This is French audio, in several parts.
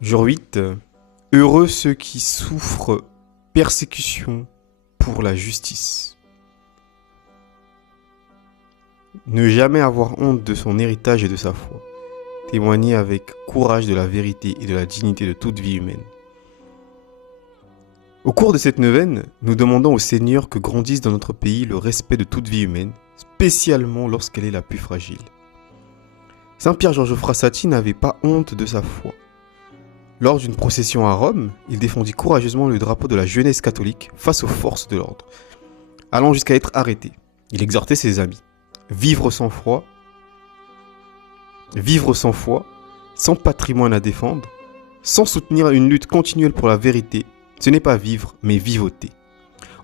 Jour 8. Heureux ceux qui souffrent persécution pour la justice. Ne jamais avoir honte de son héritage et de sa foi. Témoigner avec courage de la vérité et de la dignité de toute vie humaine. Au cours de cette neuvaine, nous demandons au Seigneur que grandisse dans notre pays le respect de toute vie humaine, spécialement lorsqu'elle est la plus fragile. Saint Pierre Giorgio Frassati n'avait pas honte de sa foi. Lors d'une procession à Rome, il défendit courageusement le drapeau de la jeunesse catholique face aux forces de l'ordre, allant jusqu'à être arrêté. Il exhortait ses amis. Vivre sans foi, sans patrimoine à défendre, sans soutenir une lutte continuelle pour la vérité, ce n'est pas vivre, mais vivoter.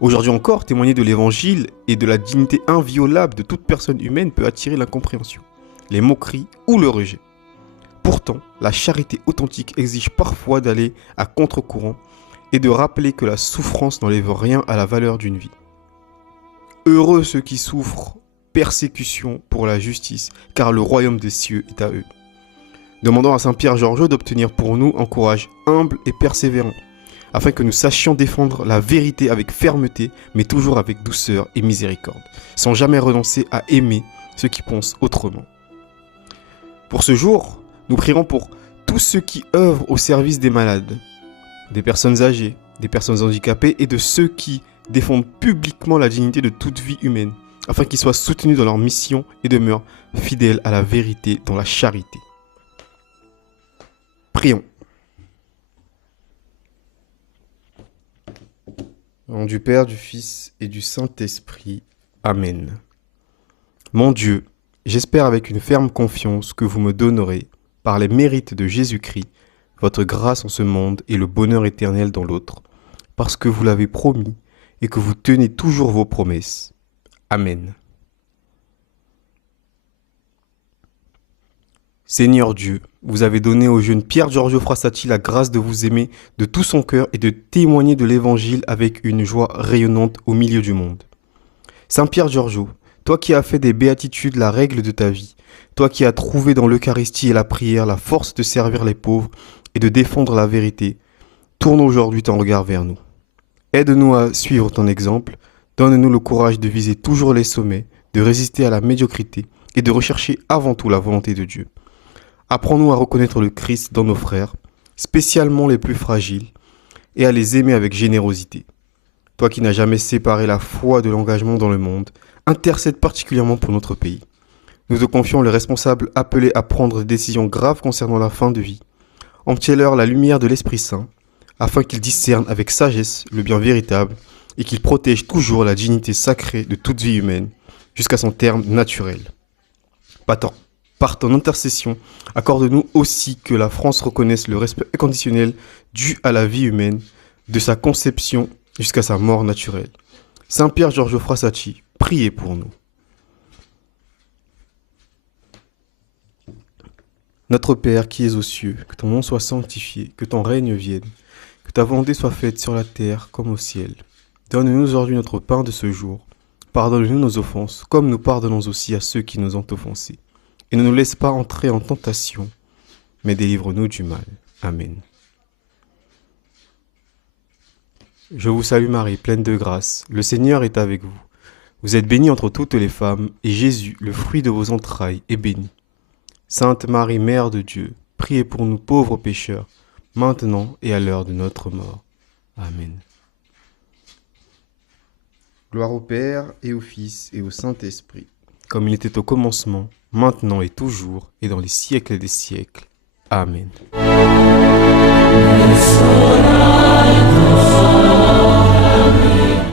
Aujourd'hui encore, témoigner de l'évangile et de la dignité inviolable de toute personne humaine peut attirer l'incompréhension, les moqueries ou le rejet. Pourtant, la charité authentique exige parfois d'aller à contre-courant et de rappeler que la souffrance n'enlève rien à la valeur d'une vie. Heureux ceux qui souffrent persécution pour la justice, car le royaume des cieux est à eux. Demandons à Saint Pierre Giorgio d'obtenir pour nous un courage humble et persévérant, afin que nous sachions défendre la vérité avec fermeté, mais toujours avec douceur et miséricorde, sans jamais renoncer à aimer ceux qui pensent autrement. Pour ce jour, nous prierons pour tous ceux qui œuvrent au service des malades, des personnes âgées, des personnes handicapées et de ceux qui défendent publiquement la dignité de toute vie humaine, afin qu'ils soient soutenus dans leur mission et demeurent fidèles à la vérité dans la charité. Prions. Au nom du Père, du Fils et du Saint-Esprit. Amen. Mon Dieu, j'espère avec une ferme confiance que vous me donnerez, par les mérites de Jésus-Christ, votre grâce en ce monde et le bonheur éternel dans l'autre, parce que vous l'avez promis et que vous tenez toujours vos promesses. Amen. Seigneur Dieu, vous avez donné au jeune Pierre Giorgio Frassati la grâce de vous aimer de tout son cœur et de témoigner de l'Évangile avec une joie rayonnante au milieu du monde. Saint Pierre Giorgio, toi qui as fait des béatitudes la règle de ta vie, toi qui as trouvé dans l'Eucharistie et la prière la force de servir les pauvres et de défendre la vérité, tourne aujourd'hui ton regard vers nous. Aide-nous à suivre ton exemple, donne-nous le courage de viser toujours les sommets, de résister à la médiocrité et de rechercher avant tout la volonté de Dieu. Apprends-nous à reconnaître le Christ dans nos frères, spécialement les plus fragiles, et à les aimer avec générosité. Toi qui n'as jamais séparé la foi de l'engagement dans le monde, intercède particulièrement pour notre pays. Nous te confions les responsables appelés à prendre des décisions graves concernant la fin de vie. Obtiens-leur la lumière de l'Esprit Saint, afin qu'ils discernent avec sagesse le bien véritable et qu'ils protègent toujours la dignité sacrée de toute vie humaine, jusqu'à son terme naturel. Par ton intercession, accorde-nous aussi que la France reconnaisse le respect inconditionnel dû à la vie humaine, de sa conception jusqu'à sa mort naturelle. Saint Pierre Giorgio Frassati, priez pour nous. Notre Père qui es aux cieux, que ton nom soit sanctifié, que ton règne vienne, que ta volonté soit faite sur la terre comme au ciel. Donne-nous aujourd'hui notre pain de ce jour. Pardonne-nous nos offenses, comme nous pardonnons aussi à ceux qui nous ont offensés. Et ne nous laisse pas entrer en tentation, mais délivre-nous du mal. Amen. Je vous salue Marie, pleine de grâce. Le Seigneur est avec vous. Vous êtes bénie entre toutes les femmes, et Jésus, le fruit de vos entrailles, est béni. Sainte Marie, Mère de Dieu, priez pour nous pauvres pécheurs, maintenant et à l'heure de notre mort. Amen. Gloire au Père, et au Fils, et au Saint-Esprit, comme il était au commencement, maintenant et toujours, et dans les siècles des siècles. Amen. Amen.